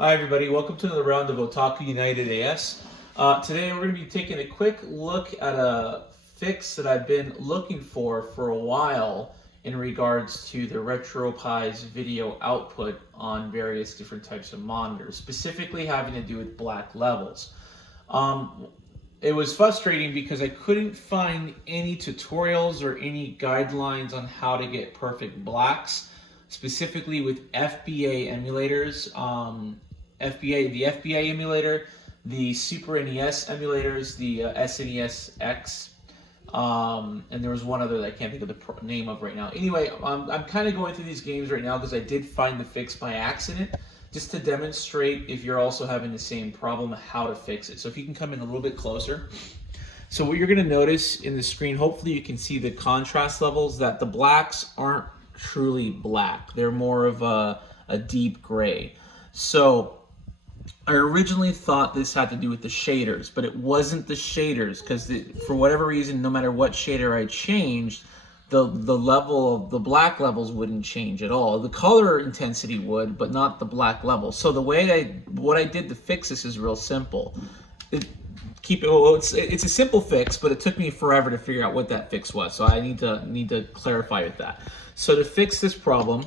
Hi everybody, welcome to another round of Otaku United AS. Today we're going to be taking a quick look at a fix that I've been looking for a while in regards to the RetroPie's video output on various different types of monitors, specifically having to do with black levels. It was frustrating because I couldn't find any tutorials or any guidelines on how to get perfect blacks, specifically with FBA emulators. The FBA emulator, the Super NES emulators, the SNES X, and there was one other that I can't think of the name of right now. Anyway, I'm kind of going through these games right now because I did find the fix by accident, just to demonstrate if you're also having the same problem, how to fix it. So if you can come in a little bit closer. So what you're going to notice in the screen, hopefully you can see the contrast levels, that the blacks aren't truly black. They're more of a deep gray. So I originally thought this had to do with the shaders, but it wasn't the shaders, because for whatever reason, no matter what shader I changed, the level of the black levels wouldn't change at all. The color intensity would, but not the black level. So the way what I did to fix this is real simple. It's a simple fix, but it took me forever to figure out what that fix was. So I need to clarify with that. So to fix this problem,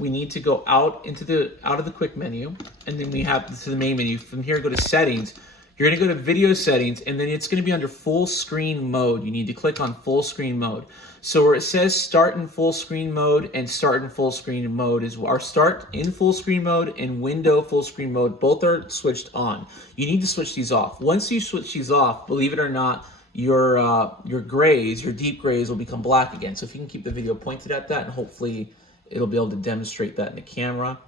we need to go out of the quick menu, and then we have to the main menu. From here, go to settings. You're going to go to video settings, and then it's going to be under full screen mode. You need to click on full screen mode. So where it says start in full screen mode and start in full screen mode is our start in full screen mode and window full screen mode. Both are switched on. You need to switch these off. Once you switch these off, believe it or not, your grays, your deep grays, will become black again. So if you can keep the video pointed at that, and hopefully it'll be able to demonstrate that in the camera.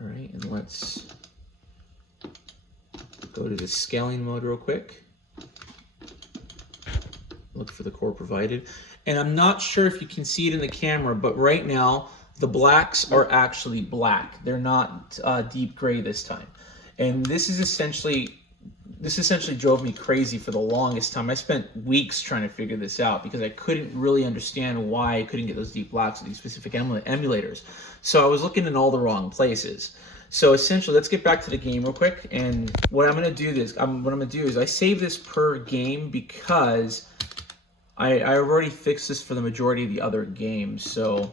All right, and let's go to the scaling mode real quick. Look for the core provided. And I'm not sure if you can see it in the camera, but right now the blacks are actually black. They're not deep gray this time. And this essentially drove me crazy for the longest time. I spent weeks trying to figure this out because I couldn't really understand why I couldn't get those deep blacks with these specific emulators. So I was looking in all the wrong places. So essentially, let's get back to the game real quick. And what I'm going to do is I save this per game because I already fixed this for the majority of the other games. So,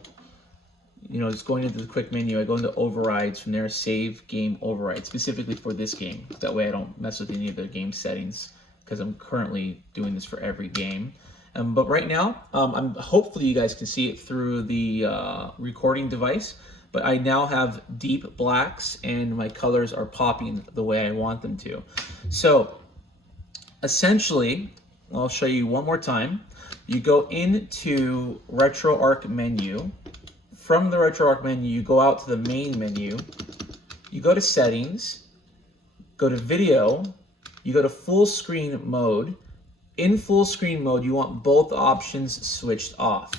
you know, just going into the quick menu, I go into overrides. From there, save game override, specifically for this game. That way I don't mess with any of the game settings, because I'm currently doing this for every game. But right now, hopefully you guys can see it through the recording device, but I now have deep blacks and my colors are popping the way I want them to. So essentially, I'll show you one more time. You go into RetroArch menu. From the RetroArch menu, you go out to the main menu, you go to settings, go to video, you go to full screen mode. In full screen mode, you want both options switched off.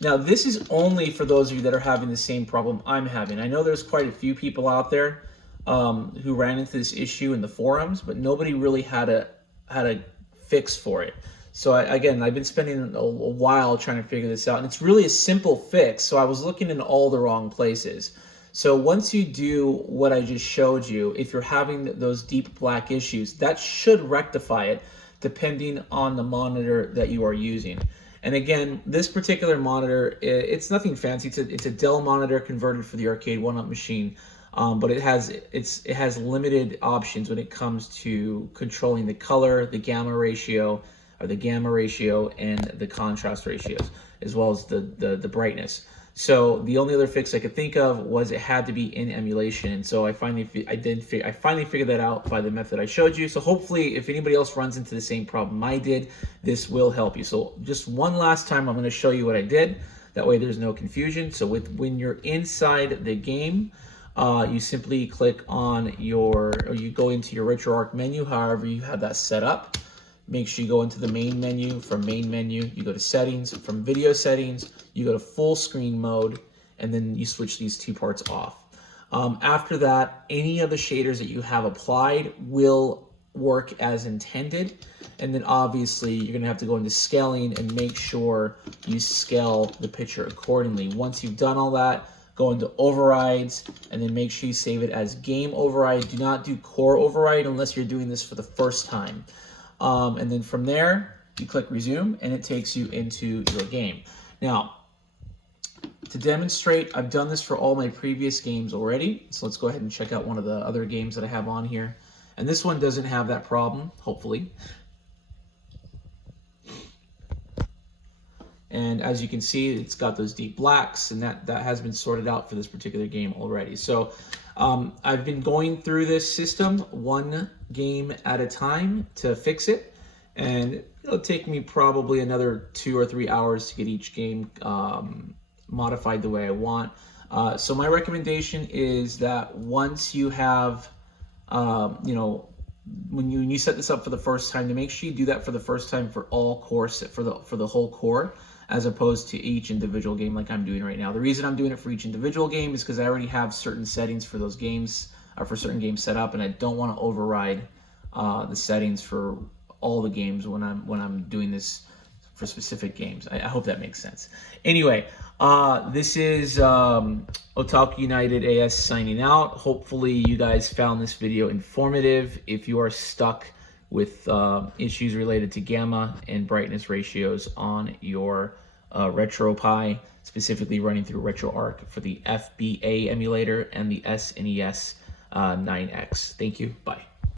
Now, this is only for those of you that are having the same problem I'm having. I know there's quite a few people out there who ran into this issue in the forums, but nobody really had a fix for it. So again, I've been spending a while trying to figure this out, and it's really a simple fix. So I was looking in all the wrong places. So once you do what I just showed you, if you're having those deep black issues, that should rectify it depending on the monitor that you are using. And again, this particular monitor, it's nothing fancy. It's a Dell monitor converted for the arcade one-up machine, but it has limited options when it comes to controlling the color, the gamma ratio, and the contrast ratios, as well as the brightness. So the only other fix I could think of was it had to be in emulation, and so I finally figured that out by the method I showed you. So hopefully, if anybody else runs into the same problem I did, this will help you. So just one last time, I'm going to show you what I did. That way, there's no confusion. So when you're inside the game, you simply click on you go into your RetroArch menu, however you have that set up. Make sure you go into the main menu. From main menu, you go to settings. From video settings, you go to full screen mode, and then you switch these two parts off. After that, any of the shaders that you have applied will work as intended. And then obviously you're gonna have to go into scaling and make sure you scale the picture accordingly. Once you've done all that, go into overrides and then make sure you save it as game override. Do not do core override unless you're doing this for the first time. And then from there, you click resume and it takes you into your game. Now, to demonstrate, I've done this for all my previous games already. So let's go ahead and check out one of the other games that I have on here. And this one doesn't have that problem, hopefully. And as you can see, it's got those deep blacks, and that has been sorted out for this particular game already. So I've been going through this system one game at a time to fix it. And it'll take me probably another 2 or 3 hours to get each game modified the way I want. So my recommendation is that once you have, when you set this up for the first time, to make sure you do that for the first time for all core, for the whole core, as opposed to each individual game like I'm doing right now. The reason I'm doing it for each individual game is because I already have certain settings for those games, or for certain games set up, and I don't want to override the settings for all the games when I'm doing this for specific games. I hope that makes sense. Anyway, this is Otaku United AS signing out. Hopefully you guys found this video informative. If you are stuck with issues related to gamma and brightness ratios on your RetroPie, specifically running through RetroArch for the FBA emulator and the SNES 9X. Thank you. Bye.